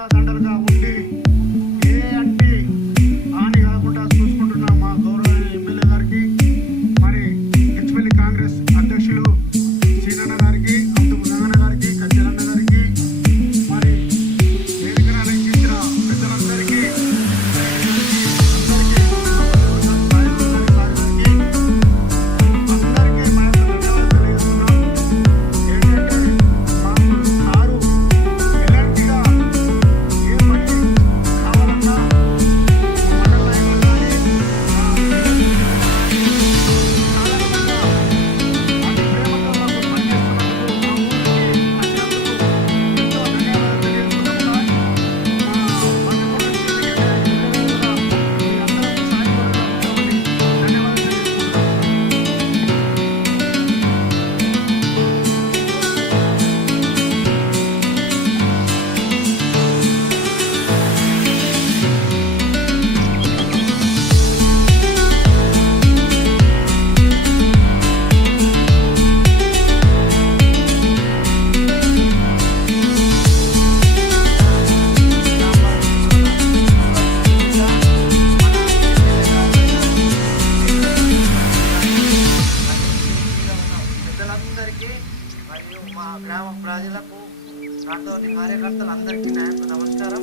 का सांडर का నాతోటి కార్యకర్తలందరికీ నాకు నమస్కారం.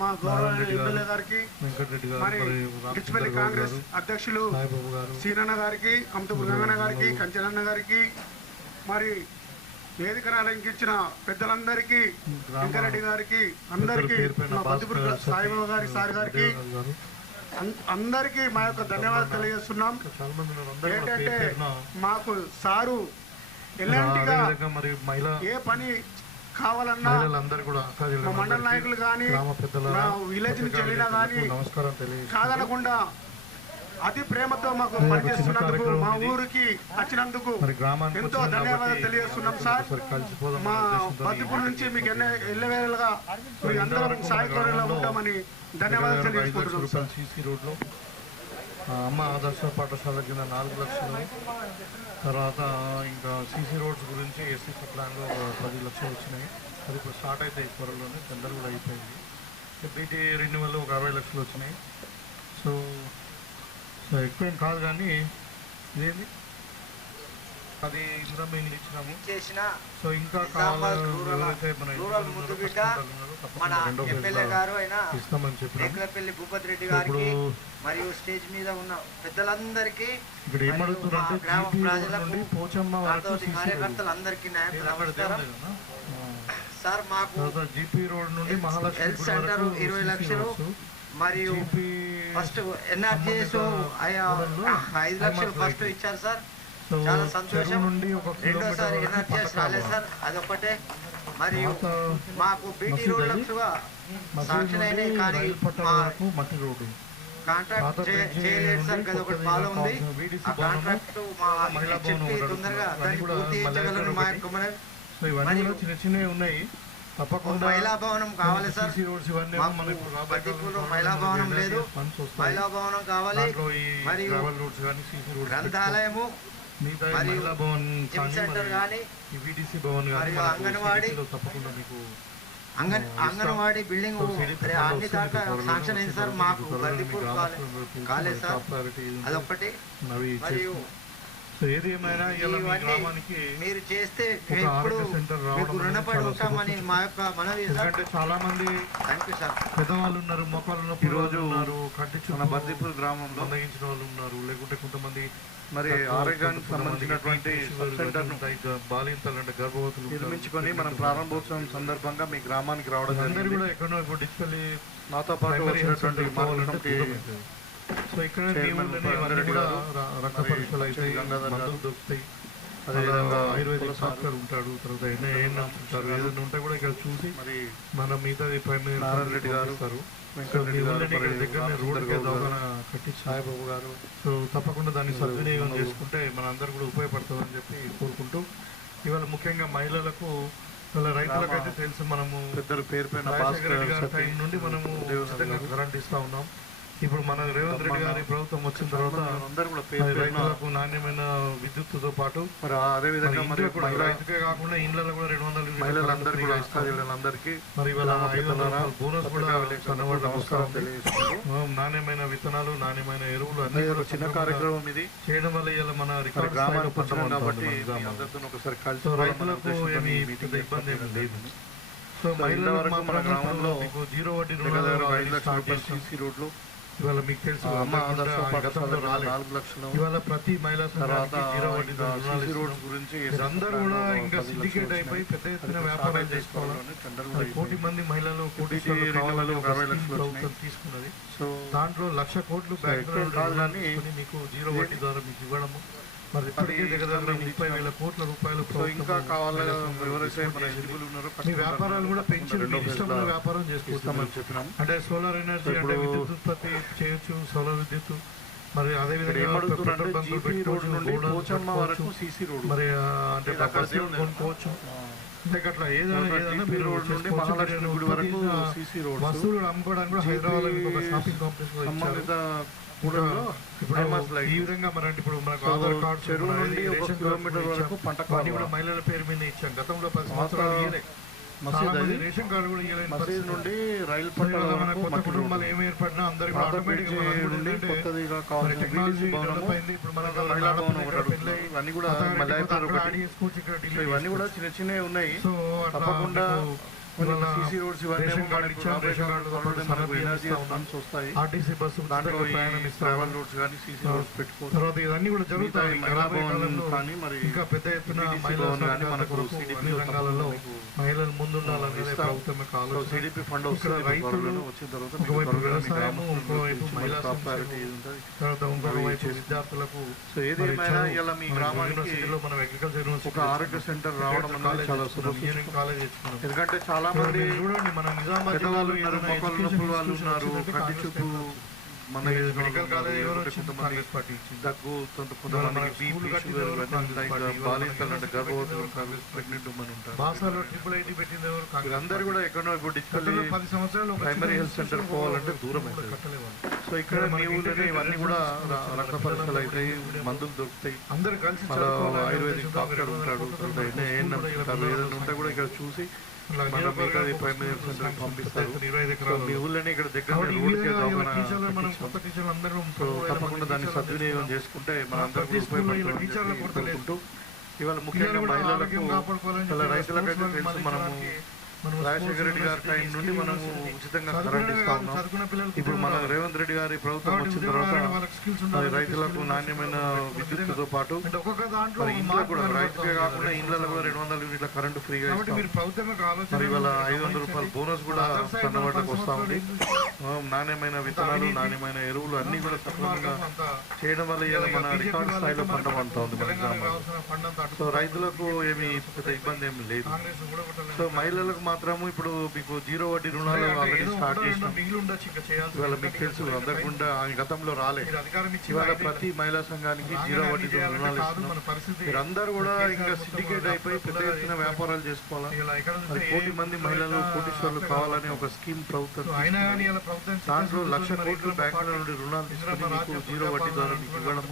మా గౌరవ ఎమ్మెల్యే గారికి మరి రామచంద్రరావు కాంగ్రెస్ గారు అధ్యక్షులు సీనన్న గారికి అంతపు గంగన్న గారికి కంచనన్న గారికి మరి వేదికను అలంకించిన పెద్దలందరికీ వెంకరెడ్డి గారికి అందరికీ మా బంధుపురు సాయిబాబా గారి సార్ గారికి అందరికీ మా యొక్క ధన్యవాదాలు తెలియజేస్తున్నాం. ఏంటంటే మాకు సారు ఎలాంటిగా ఏ పని కావాలన్నా మండల నాయకులు కానీ విలేజ్ నుంచి వెళ్ళినా కానీ కాదనకుండా అతి ప్రేమతో మాకు పనిచేస్తున్నందుకు మా. ఊరికి వచ్చినందుకు ఎంతో ధన్యవాదాలు తెలియజేస్తున్నాం సార్. మా బతుకుల నుంచి మీకు ఎన్న ఎల్లవేళగా మీ అందరం సాయకోరేలా ఉంటామని ధన్యవాదాలు తెలియజేసుకుంటున్నాం సార్. అమ్మ ఆదర్శ పాఠశాల కింద నాలుగు లక్షలు. తర్వాత ఇంకా సీసీ రోడ్స్ గురించి ఎస్సీసీ ప్లాన్లో ఒక పది లక్షలు వచ్చినాయి. అది ఇప్పుడు స్టార్ట్ అయితే త్వరలోనే టెండర్ కూడా అయిపోయింది. బీటీ రెన్యువల్ ఒక అరవై లక్షలు వచ్చినాయి. సో సో ఎక్కువ కాదు కానీ ఇదేంది? అది ఇందులో మేము ఇచ్చినాము చేసిన సో ఇంకా రూరల్ ఉన్నారో బిడ్డ మన ఎమ్మెల్యే గారు అయిన రేకులపల్లి భూపతి రెడ్డి గారికి మరియు స్టేజ్ మీద ఉన్న పెద్దలందరికీ గ్రామ ప్రజలకు. కార్యకర్తలందరికీ అక్కడ నమస్కారం. సార్ మాకు తర్వాత జీపీ రోడ్ నుండి హెల్త్ సెంటర్ ఇరవై లక్షలు. మరియు ఫస్ట్ ఎన్ఆర్జీఎస్ ఐదు లక్షలు ఫస్ట్ ఇచ్చారు సార్ సో చాలా చెరువు సంతోషం నుండి ఒక కిలోమీటర్ అదొకటే మరియు మాకు బీటీ నుండి అయినాయి కానీ వరకు మట్టి రోడ్డు. కాంట్రాక్ట్ చేయలేదు సార్ కదా ఒకటి ఫాలో ఉంది. ఆ కాంట్రాక్ట్ మా చెప్పి తొందరగా దాన్ని పూర్తి మా. యొక్క సో ఇవన్నీ చిన్న చిన్నవి ఉన్నాయి. తప్పకుండా మహిళా భవనం కావాలి సార్. మహిళా భవనం లేదు. మహిళా భవనం కావాలి. మరియు గ్రంథాలయము అంగన్వాడీ బిల్డింగ్ అన్ని దాకా శాంక్షన్ అయింది సార్. మాకు. కాలేదు సార్. అదొకటి మరియు. సో ఏది ఏమైనా గ్రామానికి మీరు చేస్తే రావడం మీకు రుణపడి ఉంటామని. మా యొక్క మనవి ఎందుకంటే చాలా మంది పెద్దవాళ్ళు ఉన్నారు మొక్కలు ఈరోజు ఉన్నారు కంటి మన చుట్టూ బర్దిపూర్ గ్రామంలో మందగించిన వాళ్ళు ఉన్నారు లేకుంటే కొంతమంది మరి ఆరోగ్యానికి సంబంధించినటువంటి బాలింతలు అంటే గర్భవతులు. నిర్మించుకొని మనం ప్రారంభోత్సవం సందర్భంగా మీ గ్రామానికి రావడం అందరూ జరిగింది కూడా ఎక్కడో ఇప్పుడు డిస్పెల్లి నాతో పాటు వచ్చినటువంటి సో ఇక్కడ మీ చైర్మన్ ఊళ్ళోనే ఇవన్నీ రెడ్డి కూడా గారు, ర- రక్త మరి పరీక్షలు అవుతాయి గంగాధర్ గారు, మందులు దొరుకుతాయి అదేవిధంగా ఆయుర్వేదిక్. డాక్టర్ ఉంటాడు తర్వాత ఎన్నో ఏం ఉంటారు ఏదైనా ఉంటే కూడా ఇక్కడ చూసి మన మిగతా నారాయణ రెడ్డి గారు, దగ్గరనే కట్టించారు. సాయిబాబు గారు సో తప్పకుండా దాన్ని సద్వినియోగం చేసుకుంటే మన అందరు కూడా ఉపయోగపడుతుందని చెప్పి కోరుకుంటూ ఇవాళ ముఖ్యంగా మహిళలకు ఇవాళ రైతులకైతే తెలుసు మనము పెద్దలు పేరు పైన నుండి మనము. కరెంట్ ఇస్తా ఉన్నాం. ఇప్పుడు మన రేవంత్ రెడ్డి గారి ప్రభుత్వం వచ్చిన తర్వాత అందరూ కూడా రైతులకు నాణ్యమైన విద్యుత్తుతో పాటు మరి అదే విధంగా మరి రైతుకే కాకుండా ఇండ్లలో కూడా రెండు వందల మహిళలందరూ కూడా. అధికారులందరికీ మరి ఇవాళ బోనస్ కూడా నమస్కారం. నాణ్యమైన విత్తనాలు నాణ్యమైన ఎరువులు అన్ని చిన్న కార్యక్రమం ఇది చేయడం వల్ల ఇలా మన రికార్డ్ గ్రామానికి కాబట్టి ఒకసారి కలిసి రైతులకు ఏమి ఇబ్బంది ఏమి లేదు. సో ఇంతవరకు మన గ్రామంలో జీరో వడ్డీ రుణాలు దగ్గర ఐదు లక్షల రూపాయలు. సీసీ రోడ్లు ఇవాళ మీకు తెలుసు ఇవాళ ప్రతి మహిళా. గురించి మీరందరూ కూడా ఇంకా సిండికేట్ అయిపోయి పెద్ద ఎత్తున వ్యాపారాలు చేసుకోవాలి. కోటి మంది మహిళలు కోటి ప్రభుత్వం తీసుకున్నది. సో దాంట్లో లక్ష కోట్లు బ్యాంకులో మీకు జీరో వడ్డీ ద్వారా మీకు ఇవ్వడము. మరి ఇప్పటికే దగ్గర దగ్గర ముప్పై వేల కోట్ల రూపాయలు ఇంకా కావాలని ఎవరైతే మన చేసింది. ఎలిజిబుల్ ఉన్నారో మీ వ్యాపారాలు కూడా పెంచి ఇష్టమైన వ్యాపారం చెప్పినాం. అంటే సోలార్ ఎనర్జీ అంటే విద్యుత్ ఉత్పత్తి చేయొచ్చు సోలార్ విద్యుత్. మరి అదే విధంగా రోడ్ నుండి పోచమ్మ వరకు. సీసీ రోడ్ మరి అంటే కొనుక్కోవచ్చు. లేక అట్లా ఏదైనా ఏదైనా మీరు రోడ్ నుండి చేసుకోవచ్చు. మహాలక్ష్మి గుడి వరకు ఉత్పత్తి, ఆ, సీసీ రోడ్స్. వస్తువులు అమ్ముకోవడానికి కూడా హైదరాబాద్ ఒక షాపింగ్ కాంప్లెక్స్ సంబంధిత ఇప్పుడు ఈ విధంగా మరి అంటే ఇప్పుడు మనకు సో ఆధార్ కార్డ్ చెరువు నుండి ఒక కిలోమీటర్ వరకు పంట కూడా. మహిళల పేరు మీద ఇచ్చాం గతంలో పది సంవత్సరాలు మసీద్ అది రేషన్ కార్డు కూడా మసీద్. నుండి రైలు పట్టాల వరకు కొత్త కుటుంబాలు రోడ్డు. ఏమి ఏర్పడినా అందరికి పాత ఆటోమేటిక్ బ్రిడ్జి నుండి కొత్తదిగా కావాల్సిన టెక్నాలజీ బీబీసీ భవనము డెవలప్ అయింది ఇప్పుడు మన మహిళా భవనం ఒకటి అడుగుతున్నారు. ఇవన్నీ కూడా అయిపోయారు ఒకటి ఇవన్నీ కూడా చిన్న చిన్నవి ఉన్నాయి తప్పకుండా ఆర్టీసీ బస్సు దాంట్లో ప్రయాణం ఇస్తాం ట్రావెల్ రోడ్స్ కానీ సీసీ రోడ్స్ పెట్టుకోవచ్చు తర్వాత ఇవన్నీ కూడా జరుగుతాయి ఇంకా పెద్ద ఎత్తున రంగాలలో మహిళలు ముందుండాలనేది. ప్రభుత్వం యొక్క ఆలోచన రైతులు తర్వాత మీకు ఒకవైపు త్వరలోనే మీ వ్యవసాయము, గ్రామం ఇంకోవైపు గురించి మహిళా మన top సమస్యలు. priority ఇది ఉంటుంది. తర్వాత ఇంకొక అవి వైపు చేస్తాం. విద్యార్థులకు సో ఇలా మీ మన గ్రామానికి యూనివర్సిటీలో మనం అగ్రికల్చర్ ఆరోగ్య సెంటర్ రావడం చాలా కాలేజ్ ఎందుకంటే చాలా ఇప్పుడు మంది చూడండి మన నిజామాబాద్ మొక్కలు నొప్పులు వాళ్ళు ఉన్నారు కంటి చూపు మన మెడికల్. కాలేజ్ కొంతమంది దగ్గు కొంతమంది బీపీ షుగర్ గర్భవతులు? ప్రెగ్నెంట్ ఉమెన్ ఉంటారు బాసాలో ట్రిపుల్ ఐటీ పెట్టింది ఎవరు కాంగ్రెస్ వీళ్ళందరూ కూడా ఎక్కడో ఇప్పుడు డిజిటల్ గతంలో పది సంవత్సరాలు ప్రైమరీ హెల్త్ సెంటర్ పోవాలంటే దూరం అవుతుంది. సో ఇక్కడ మీ ఊళ్ళోనే ఇవన్నీ కూడా రక్త ఉన్నాయి. పరీక్షలు అవుతాయి పిల్లలందరూ మందులు దొరుకుతాయి అందరూ కలిసి ఆయుర్వేదిక్ డాక్టర్ ఉంటాడు ఏదైనా ఉంటే కూడా ఇక్కడ చూసి మన హెల్త్ సెంటర్ శాంక్షన్ పంపిస్తారు మీ ఊళ్ళోనే ఇక్కడ దగ్గర తప్పకుండా దాన్ని సద్వినియోగం. చేసుకుంటే మన మన అందరూ ప్రతి స్కూల్లో ఇలా ఉపయోగపడుతుందని టీచర్ల చెప్పి కొరత లేదు. కోరుకుంటూ ఇవాళ ముఖ్యంగా మహిళలకు రైతులకైతే తెలుసు మనము మనము రాజశేఖర రెడ్డి గారి టైం నుండి మనము. ఉచితంగా కరెంట్ ఇస్తా ఉన్నాం. ఇప్పుడు మన రేవంత్ రెడ్డి గారి ప్రభుత్వం వచ్చిన తర్వాత రైతులకు నాణ్యమైన విద్యుత్తుతో పాటు ఇంట్లో కూడా. రైతుకే కాకుండా ఇండ్లలో కూడా రెండు వందల యూనిట్ల కరెంటు ఫ్రీగా మీరు ఇవాళ. ఐదు వందల రూపాయల బోనస్ కూడా మన వస్తా ఉంది. నాణ్యమైన విత్తనాలు నాణ్యమైన ఎరువులు అన్ని కూడా సక్రమంగా చేయడం వల్ల ఇవాళ మన రికార్డ్ స్థాయిలో పంట పండుతా ఉంది మన గ్రామాల్లో. సో రైతులకు ఏమి పెద్ద ఇబ్బంది ఏమి లేదు. సో మహిళలకు మాత్రము ఇప్పుడు మీకు జీరో వడ్డీ రుణాలు ఆల్రెడీ స్టార్ట్ చేసినాం. ఇవాళ మీకు తెలుసు అందకుండా గతంలో రాలే మీరు అధికారం ఇచ్చి ఇవాళ ప్రతి మహిళా సంఘానికి జీరో వడ్డీ రుణాలు కాదు మన ఇస్తున్నాం పరిస్థితి. మీరందరూ కూడా ఇంకా సిండికేట్ అయిపోయి పెద్ద ఎత్తున వ్యాపారాలు చేసుకోవాలా? కోటి మంది మహిళలు కోటీశ్వర్లు కావాలని ఒక స్కీమ్ ప్రభుత్వం దాంట్లో లక్ష కోట్లు బ్యాంకుల నుండి రుణాలు తీసుకుని మీకు జీరో వడ్డీ ద్వారా మీకు ఇవ్వడం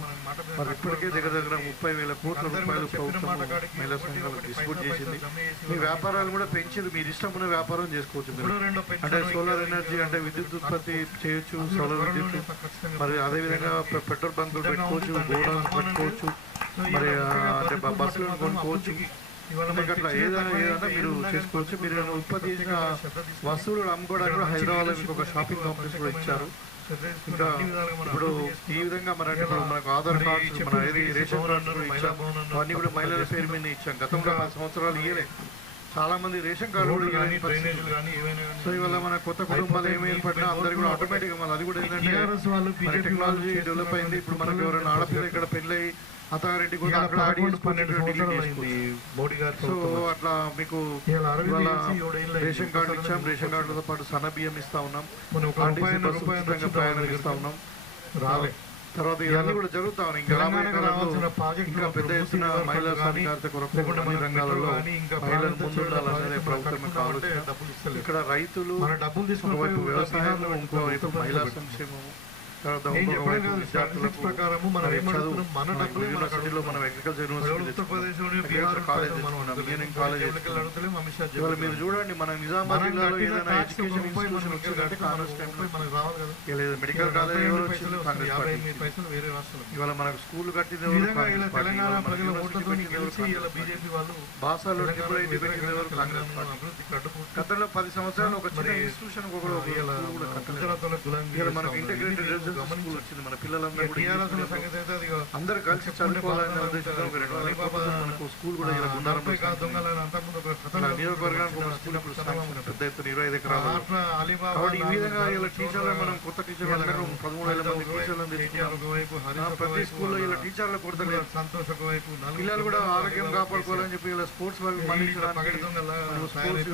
మరి ఇప్పటికే దగ్గర దగ్గర ముప్పై వేల కోట్ల రూపాయలు ప్రభుత్వం మహిళా సంఘాలకు ఒకటి డిస్ట్రిబ్యూట్ చేసింది. మీ వ్యాపారాలు కూడా పెంచేది మీరు ఇష్టమైన వ్యాపారం చేసుకోవచ్చు మీరు. అంటే సోలార్ ఎనర్జీ అంటే విద్యుత్ ఉత్పత్తి చేయొచ్చు సోలార్ విద్యుత్ మరి అదేవిధంగా పెట్రోల్ బంకులు పెట్టుకోవచ్చు గోడౌన్స్ పెట్టుకోవచ్చు మరి అంటే బస్సులను కొనుక్కోవచ్చు. అట్లా ఏదైనా ఏదైనా మీరు చేసుకోవచ్చు మీరు ఉత్పత్తి చేసిన వస్తువులు అమ్ముకోవడానికి కూడా హైదరాబాద్లో మీకు ఒక షాపింగ్ కాంప్లెక్స్ కూడా ఇచ్చారు. ఇంకా ఇప్పుడు ఈ విధంగా మన మనకు ఆధార్ కార్డ్స్ మన రేషన్ కార్డ్స్ కూడా ఇచ్చాం. అవన్నీ కూడా మహిళల పేరు మీద ఇచ్చాం. గతంలో పది సంవత్సరాలు ఇయ్యలే. చాలా మంది రేషన్ కార్డు సో ఇవాళ మన కొత్త కుటుంబాలు ఏమి ఏర్పడినా అందరు కూడా ఆటోమేటిక్గా అది కూడా ఏంటంటే టెక్నాలజీ డెవలప్ అయింది. ఇప్పుడు మనకు ఎవరైనా ఆడపిల్ల ఇక్కడ పెళ్ళి అత్తారింటికి కూడా అక్కడ సో. అట్లా మీకు. రేషన్ కార్డు ఇచ్చాం. రేషన్ కార్డులతో పాటు సన్న బియ్యం ఇస్తా ఉన్నాం. ప్రయాణం ఇస్తా ఉన్నాం. రాలే తర్వాత ఇవన్నీ కూడా జరుగుతా ఉన్నాయి ఇంకా రాబోయే కాలంలో ఇంకా పెద్ద ఎత్తున మహిళా సాధికారత కొరకు అన్ని రంగాలలో మెట్రో కానీ ఇంకా మహిళలు ముందుండాలనేది ప్రభుత్వం ఇస్తలేదు. ఇక్కడ రైతులు డబ్బులు తీసుకుని ఒకవైపు పోయి వ్యవసాయం బీహార్లో ఇంకోవైపు మహిళా. సంక్షేమము స్టాటిస్టిక్స్ ప్రకారము మనం చదువు మన డబ్బులే మనం అగ్రికల్చర్ యూనివర్సిటీ మీరు చూడండి మన నిజామాబాద్ మెడికల్ కాలేజ్ పైసలు వేరే రాష్ట్రాలు ఇవాళ మనకు స్కూల్ కట్టింది. తెలంగాణ ప్రజల ఓట్లతో. బీజేపీ వాళ్ళు అడ్డుపడుతుంది. గతంలో పది సంవత్సరాలు ఒక చిన్న ఇన్స్టిట్యూషన్ కూడా మనకు ఇంటిగ్రేటెడ్ స్కూల్ వచ్చింది మన పిల్లలందరూ కూడా అందరు కలిసి చదువుకోవాలనే ఉద్దేశంతో ఒక రెండు వందల అలీబాబా కోట్లతో మనకు స్కూల్ కూడా ఇలా గుండారం నియోజకవర్గానికి ఒక స్కూల్ ఇప్పుడు పెద్ద ఎత్తున ఇరవై ఐదు ఎకరాలు కాబట్టి ఈ విధంగా ఇలా టీచర్లు మనం కొత్త టీచర్లు అందరూ పదమూడు వేల మంది టీచర్లను ప్రతి స్కూల్లో ఇలా టీచర్ల లేదు సంతోష్ పిల్లలు కూడా ఆరోగ్యం కాపాడుకోవాలని చెప్పి ఇలా స్పోర్ట్స్ మనం స్పోర్ట్స్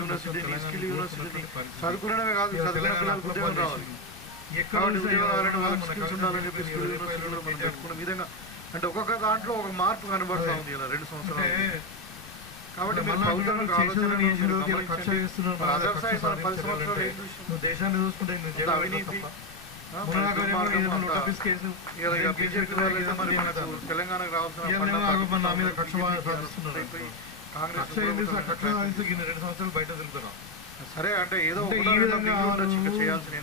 స్కిల్ కాదు తెలంగాణ పిల్లలకు ఉద్యోగం రావాలి. ఎక్కడ వాళ్ళకి స్కిల్స్ ఉండాలని మనం పెట్టుకున్న విధంగా అంటే ఒక్కొక్క దాంట్లో ఒక మార్పు కనబడతా ఉంది ఇలా రెండు సంవత్సరాలు. కాబట్టి దేశాన్ని చూసుకుంటే అవినీతి. తెలంగాణకు రావాల్సిన కాంగ్రెస్ రెండు సంవత్సరాలు బయట తిరుగుతున్నాం. సరే అంటే ఏదో ఈ విధంగా చేయాల్సిన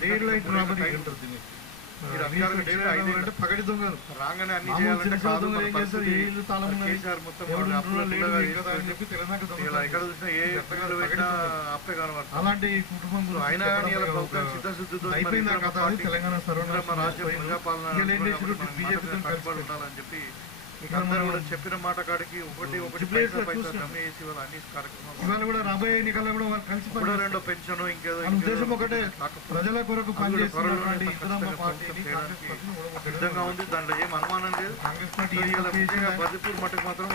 దొంగలు. రాగానే అన్ని చేయాలంటే కాదు. కేసీఆర్ మొత్తం ఎక్కడ చూసినా ఏ పెట్టినా అప్పే అలాంటి కుటుంబం సో గురించి అయినా కానీ ఇలా చెప్పడం ప్రభుత్వం ఒక- చిత్తశుద్ధితో అయిపోయింది ఆ మరి కథ? అది తెలంగాణ సర్వనాశనం రాజ్యం. ప్రజాపాలన కట్టుబడి ఉండాలని చెప్పి అందరూ కూడా చెప్పిన మాట కాడికి ఒకటి ఒకటి ట్రిపుల్ పైసా ఎయిట్ పైసా చూస్తున్నాం. కమ్మి చేసి వాళ్ళ అన్ని కార్యక్రమాలు ఇవాళ కూడా రాబోయే ఎన్నికల్లో కూడా వాళ్ళు కలిసి పనిచేస్తారు. రెండో పెన్షన్ ఇంకేదో మన ఉద్దేశం ఒకటే కాకపోతే ప్రజల కొరకు. సిద్ధంగా ఉంది దాంట్లో ఏం అనుమానం లేదు? బద్దిపూర్ మటుకు మాత్రం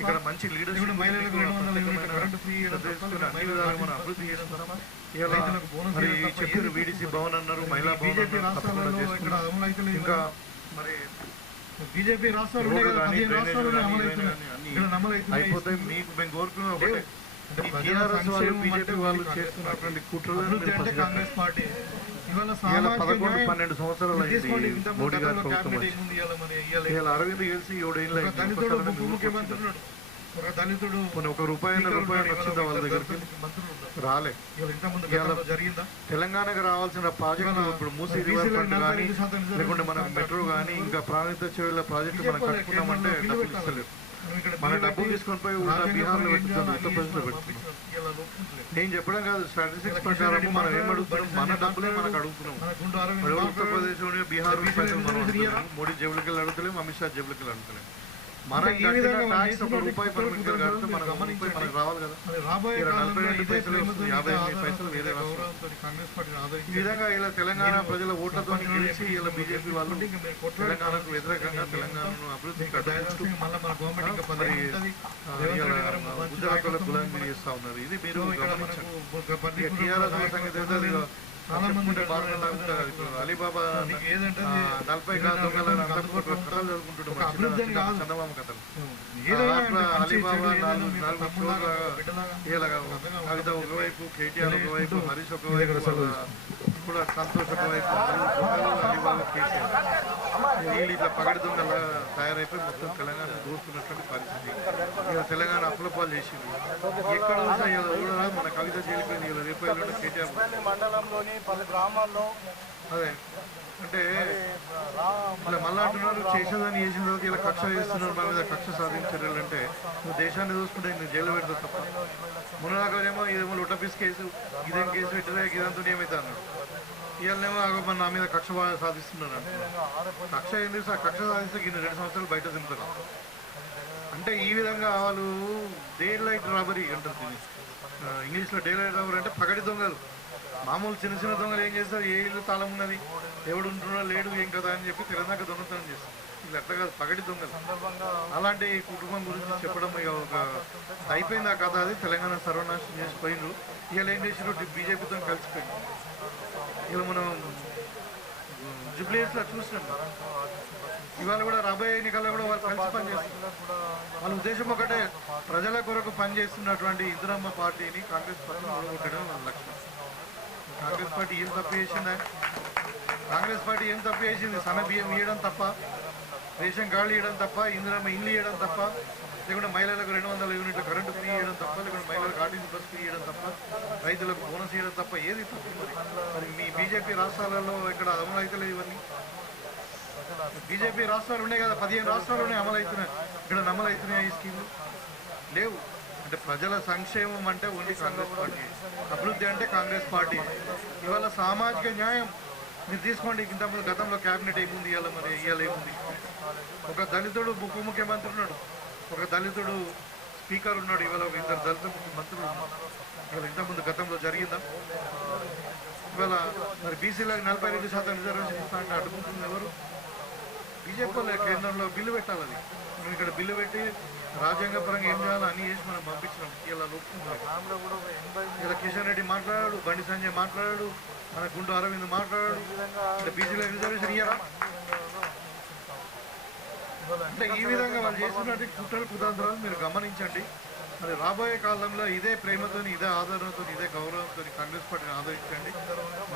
ఇక్కడ మంచి లీడర్షిప్ అభివృద్ధి చేస్తున్నాం మరి చెప్పారు బీడీసీ భవన్ అన్నారు మహిళా బీజేపీ రాష్ట్రాలలో ఇక్కడ ఇంకా మరి బీజేపీ రాష్ట్రాలు అయిపోతాయి మీకు మేము కోరుకున్న ఒకటే. కాంగ్రెస్ పార్టీ. పన్నెండు సంవత్సరాలు అయింది. మోడీ గారి ప్రభుత్వం అరవింద్ ఏడేళ్ళు ముఖ్యమంత్రి దళితుడు ఒక రూపాయి రూపాయి. వచ్చిందా వాళ్ళ దగ్గరికి. రాలే. జరిగిందా? తెలంగాణకు రావాల్సిన ప్రాజెక్టులు ఇప్పుడు మూసీ రివర్ నలభై కానీ లేకుంటే మనం మెట్రో కానీ ఇంకా ప్రాణిత చెరువుల ప్రాజెక్టు మనం కట్టుకున్నామంటే డబ్బులు మనం డబ్బులు పెట్టి తీసుకొని పోయి బీహార్లో అన్ని ఉత్తరప్రదేశ్లో ఒప్పుకుంటలేదు. నేను చెప్పడం కాదు స్టాటిస్టిక్స్ ప్రకారం మనం రెడ్డి ఏమడుగుతున్నాం? మన డబ్బులే మనకు అడుగుతున్నాం. ఉత్తరప్రదేశ్ నుండి బీహార్ పైసలు మనం అడుగుతున్నాం? మోడీ జేబులకి వెళ్ళి అడుగుతలేం అమిత్ షా జేబులకి వెళ్ళి అడుగుతలేం. మన అంటే ఈ ఈ విధంగా విధంగా ట్యాక్స్ ఒక మనం రూపాయి మనం ఇక్కడ కడితే మనకు గమనించి మనకు రావాలి కదా మరి రాబోయే ఇక్కడ కాలంలో నలభై రెండు ఇదే పైసలు ప్రేమతో, వస్తుంది, ఇదే యాభై ఎనిమిది ఆదరణతో, పైసలు వేరే ఇదే రాష్ట్రం. గౌరవంతో కాంగ్రెస్ పార్టీని ఈ ఆదరించి విధంగా ఇలా తెలంగాణ ప్రజల ఓట్లతో గెలిచి ఇలా బీజేపీ వాళ్ళు ఇంకా మీరు కొట్లాడి తెలంగాణకు వ్యతిరేకంగా తెలంగాణను అభివృద్ధి ఇంకా దయచేసి మళ్ళీ మన గవర్నమెంట్ ఇంకా పది మరి ఉంటుంది. ఆ, రేవంత్ ఇలా రెడ్డి గారు మంచి గుజరాత్లో నాయకత్వం గులాంగిరి చేస్తా ఉన్నారు ఇది మీరు సో ఇక్కడ గమనించండి మనకు ఒక పది ఇక టీఆర్ఎస్ సంగతి అయితే అది చాలా మంది అలీబాబా ఏదంటే నలభై చదువుకుంటుంటాం. చందమామ కథలు. అలీబాబా నాలుగు ఒకవైపు కేటీఆర్ ఒకవైపు హరీష్ ఒకవైపు కూడా సంతోష్ ఒకవైపు అలీబాబా కేసీఆర్ వీళ్ళు ఇట్లా పగడి దొంగల తయారైపోయి మొత్తం తెలంగాణ దోస్తున్నటువంటి పరిస్థితి. ఇక తెలంగాణ అప్పులపాలు చేసింది ఎక్కడ ఇలా మన కవిత జైలుకి ఇలా రేపు కేటీఆర్. మండలంలోని పలు గ్రామాల్లో అదే. అంటే మళ్ళా అంటున్నారు చేసేదాన్ని చేసిన తర్వాత ఇలా కక్ష చేస్తున్నారు మన మీద కక్ష సాధించారు అంటే నువ్వు దేశాన్ని చూసుకుంటే నువ్వు జైలు పెడతావు తప్ప. మునగానేమో ఇదేమో లుటపీస్ కేసు ఇదేం కేసు పెట్టినా ఇదంతా ఏమైతే అన్నాడు. ఇవాళనేమో మన నా మీద కక్ష బాగా సాధిస్తున్నారు అంటున్నారు. కక్ష ఏంది సార్ కక్ష సాధిస్తే కింద రెండు సంవత్సరాలు బయట తింటారు. అంటే ఈ విధంగా వాళ్ళు డే లైట్ రాబరీ అంటారు దీన్ని? ఆ, ఇంగ్లీష్లో డేలైట్ లైట్ అంటే పగటి దొంగలు. మామూలు చిన్న చిన్న దొంగలు ఏం చేస్తారు? ఏ ఇల్లు తాళం ఉన్నది? ఎవడు ఉంటున్నా లేడు ఏం కదా అని చెప్పి తెలంగాణ దొంగతనం చేస్తారు. ఇది ఎట్లా కాదు పగటి దొంగలు. అలాంటి కుటుంబం గురించి చెప్పడం ఇక ఒక అయిపోయింది ఆ కథ అది. తెలంగాణ సర్వనాశనం చేసి పోయిండ్రు ఇవాళ ఏం చేసినట్టు బీజేపీతో కలిసిపోయింది ఇలా మనం జుబ్లీస్లో చూసినాం. ఇవాళ కూడా రాబోయే ఎన్నికల్లో కూడా వాళ్ళు కలిసి పనిచేస్తున్నారు వాళ్ళ ఉద్దేశం ఒకటే ప్రజల కొరకు పనిచేస్తున్నటువంటి ఇందిరమ్మ పార్టీని కాంగ్రెస్ పార్టీ ఓడగొట్టడం వాళ్ళ లక్ష్యం. కాంగ్రెస్ పార్టీ ఏం తప్పు చేసిందా? కాంగ్రెస్ పార్టీ ఏం తప్పు చేసింది? సన్న బియ్యం ఇవ్వడం తప్ప రేషన్ కార్డులు ఇవ్వడం తప్ప ఇందిరమ్మ ఇల్లు ఇవ్వడం తప్ప లేకుంటే మహిళలకు రెండు వందల యూనిట్లు కరెంటు ఫ్రీ ఇవ్వడం తప్ప లేకుంటే మహిళలకు ఆర్టీసీ బస్ ఫ్రీ ఇవ్వడం తప్ప రైతులకు బోనస్ ఇవ్వడం తప్ప ఏది తప్పు మరి? మీ బీజేపీ రాష్ట్రాలలో ఇక్కడ అమలు అవుతలేదు ఇవన్నీ. బీజేపీ రాష్ట్రాలు ఉన్నాయి కదా పదిహేను రాష్ట్రాలు ఉన్నాయి అమలు అవుతున్నాయి ఇక్కడ అమలవుతున్నాయి ఈ స్కీములు? లేవు. అంటే ప్రజల సంక్షేమం అంటే ఓన్లీ కాంగ్రెస్ పార్టీ. అభివృద్ధి అంటే కాంగ్రెస్ పార్టీ. ఇవాళ సామాజిక న్యాయం మీరు తీసుకోండి. ఇంతకుముందు గతంలో క్యాబినెట్ ఏముంది ఇవాళ మరి ఇవాళ ఏముంది? ఒక దళితుడు ఉప ముఖ్యమంత్రి ఉన్నాడు. ఒక దళితుడు స్పీకర్ ఉన్నాడు. ఇవాళ ఒక ఇద్దరు దళిత ముఖ్యమంత్రులు ఉన్నారు. ఇవాళ ఇంతకుముందు గతంలో జరిగిందా? ఇవాళ మరి బీసీలకు నలభై రెండు శాతం రిజర్వేషన్ ఇస్తా అంటే అడ్డుకుంటుంది ఎవరు? బీజేపీ కేంద్రంలో బిల్లు పెట్టాలి అది. మనం ఇక్కడ బిల్లు పెట్టి రాజ్యాంగపరంగా ఏం చేయాలో అని చేసి మనం పంపించినాం. ఇలా ఒప్పుకుంటాం ఇలా కిషన్ రెడ్డి మాట్లాడాడు బండి సంజయ్ మాట్లాడాడు మన గుండు అరవింద్ మాట్లాడాడు. అంటే బీసీల రిజర్వేషన్ ఇయ్యరా? అంటే ఈ విధంగా వాళ్ళు చేస్తున్నట్టు కుట్రలు కుతంత్రాలు మీరు గమనించండి. మరి రాబోయే కాలంలో ఇదే ప్రేమతో ఇదే ఆదరణతో ఇదే గౌరవంతో కాంగ్రెస్ పార్టీని ఆదరించండి.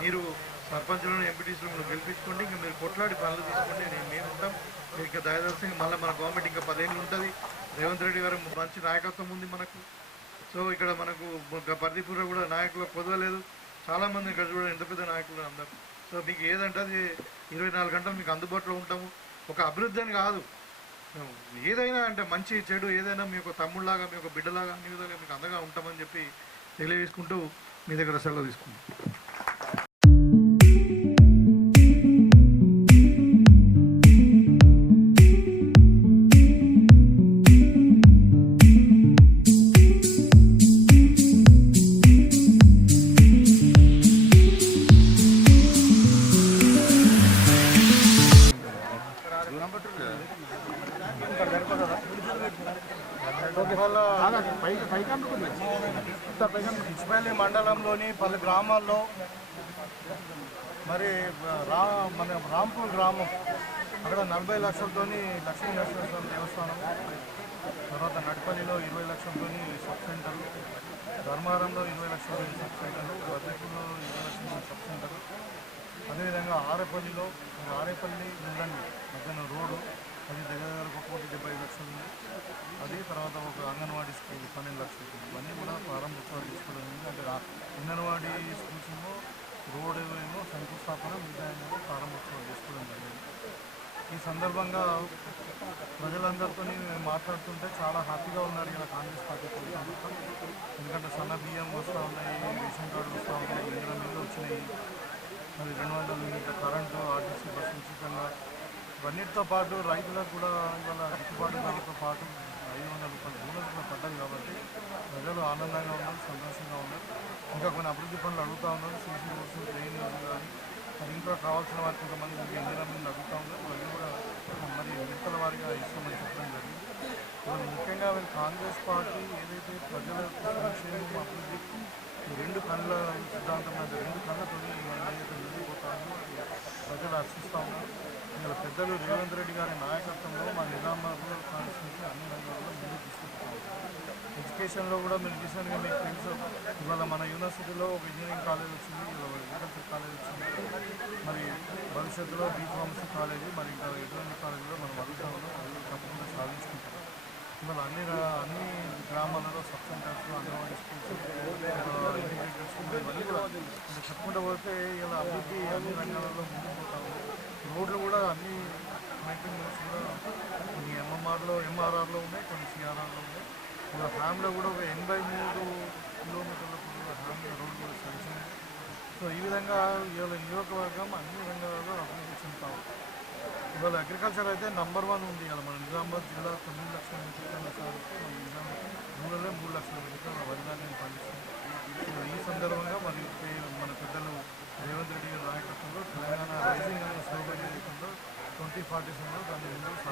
మీరు సర్పంచులను ఎంపీటీసీలను గెలిపించుకోండి. ఇంకా మీరు కొట్లాడి పనులు తీసుకోండి. నేను మేము ఉంటాం మీరు ఇంకా దయదర్శంగా మళ్ళీ మన గవర్నమెంట్ ఇంకా పదేళ్ళు ఉంటుంది. రేవంత్ రెడ్డి గారు మంచి నాయకత్వం ఉంది మనకు. సో ఇక్కడ మనకు ఇంకా కూడా నాయకులు కుదవలేదు చాలామంది ఇక్కడ చూడండి ఎంత పెద్ద నాయకులు అందరు. సో మీకు ఏదంటే అది ఇరవై నాలుగు గంటలు మీకు అందుబాటులో ఉంటాము. ఒక అభివృద్ధి అని కాదు. ఏదైనా అంటే మంచి చెడు ఏదైనా మీ యొక్క తమ్ముళ్ళలాగా మీ యొక్క బిడ్డలాగా అన్ని విధాలుగా మీకు అందగా ఉంటామని చెప్పి తెలియజేసుకుంటూ మీ దగ్గర సెలవు తీసుకుంటాం ఇచ్పల్లి మండలంలోని పలు గ్రామాల్లో మరి రా మన రాంపూర్ గ్రామం అక్కడ నలభై లక్షలతోని లక్ష్మీ నరసింహస్వామి దేవస్థానం తర్వాత నడిపల్లిలో ఇరవై లక్షలతో సబ్ సెంటర్ ధర్మారంలో ఇరవై లక్షల సబ్ సెంటర్ వద్దపూర్లో ఇరవై లక్షల సబ్ సెంటర్. అదేవిధంగా ఆరేపల్లిలో ఆరేపల్లి ఉందండి మధ్యాహ్నం రోడ్డు. అది దగ్గర దగ్గర ఒక కోటి డెబ్బై లక్షలు ఉంది అది తర్వాత ఒక అంగన్వాడీ స్కూల్ పన్నెండు లక్షలు ఉంది. ఇవన్నీ కూడా ప్రారంభోత్సవాలు తీసుకోవడం అంటే అంగన్వాడీ స్కూల్స్ ఏమో రోడ్ ఏమో శంకుస్థాపన మిగతా ఏమో ప్రారంభోత్సవాలు తీసుకోవడం జరిగింది ఈ సందర్భంగా ప్రజలందరితో మాట్లాడుతుంటే చాలా హ్యాపీగా ఉన్నారు ఇలా కాంగ్రెస్ పార్టీ ప్రభుత్వం. ఎందుకంటే సన్న బియ్యం వస్తూ ఉన్నాయి రేషన్ కార్డులు వస్తూ ఉన్నాయి ఇందులో మీద వచ్చినాయి మరి రెండు వందల యూనిట్ల కరెంటు ఆర్టీసీ బస్సు ఉచితంగా ఇవన్నిటితో పాటు రైతులకు కూడా ఇవాళ గిట్టుబాటు ధరలతో పాటు ఐదు వందల రూపాయలు బోనస్ కూడా పడ్డది కాబట్టి ప్రజలు ఆనందంగా ఉన్నారు సంతోషంగా ఉన్నారు. ఇంకా కొన్ని అభివృద్ధి పనులు అడుగుతూ ఉన్నారు. సీసీ రోడ్స్ ట్రైన్ కానీ ఇంట్లో ఇంకా కావాల్సిన వారికి కొంతమంది ఇంకా ఇంజనీర్లు అడుగుతూ ఉన్నారు. వాళ్ళు కూడా మరి విడతల వారిగా ఇస్తామని చెప్పడం జరిగింది. ముఖ్యంగా వీళ్ళు కాంగ్రెస్ పార్టీ ఏదైతే ప్రజల సంక్షేమం అభివృద్ధికి రెండు కళ్ళ సిద్ధాంతం రెండు కళ్ళతో మన ఏదైతే ప్రజలు అర్చిస్తూ ఉన్నారు. ఇలా పెద్దలు రేవంత్ రెడ్డి గారి నాయకత్వంలో మా నిజామాబాద్లో కాన్స్టిట్యూన్సీ అన్ని రంగాల్లో ముందుకు తీసుకుంటున్నాం ఎడ్యుకేషన్లో కూడా మీరు రీసెంట్గా మీకు తెలుసు. ఇవాళ మన యూనివర్సిటీలో ఒక ఇంజనీరింగ్ కాలేజ్ వచ్చింది ఇవాళ అగ్రికల్చర్ కాలేజ్ వచ్చింది. మరి భవిష్యత్తులో బీఫార్మసీ కాలేజీ మరి ఇంకా ఎటువంటి కాలేజీలో మనం అడుగుతా తప్పకుండా సాధించుకుంటాం. ఇవాళ అన్ని అన్ని గ్రామాలలో sub centres anganwadi schools integrated school ఇవన్నీ కూడా. చెప్పుకుంటూ పోతే ఇలా అభివృద్ధి అన్ని రంగాలలో ముందుకు రోడ్లు కూడా అన్ని మెయింటైన్ కూడా కొన్ని ఎంఎంఆర్లో ఎంఆర్ఆర్లో ఉన్నాయి కొన్ని సిఆర్ఆర్లో ఉన్నాయి. ఇలా ఫ్యామిలీ కూడా ఒక ఎనభై మూడు కిలోమీటర్ల ఫ్యామిలీ రోడ్డు కూడా శాంక్షన్ సో ఈ విధంగా ఇవాళ నియోజకవర్గం అన్ని రంగాలలో అభివృద్ధి చెందుతాం. ఇవాళ అగ్రికల్చర్ అయితే నంబర్ వన్ ఉంది. ఇవాళ మన నిజామాబాద్ జిల్లా తొమ్మిది లక్షల మెట్రిక్ టన్నుల సాధిస్తే మన నిజామాబాద్ మూడులో మూడు లక్షల మెట్రిక్ టన్నుల వరి ధాన్యం పండిస్తుంది. ఈ సందర్భంగా మరి మన పెద్దలు రేవంత్ రెడ్డి గారి నాయకత్వంలో తెలంగాణ రైజింగ్ అనే స్లోగన్ చేయకుండా ట్వంటీ ఫార్టీ సెవెన్లో దాన్ని ముందుకు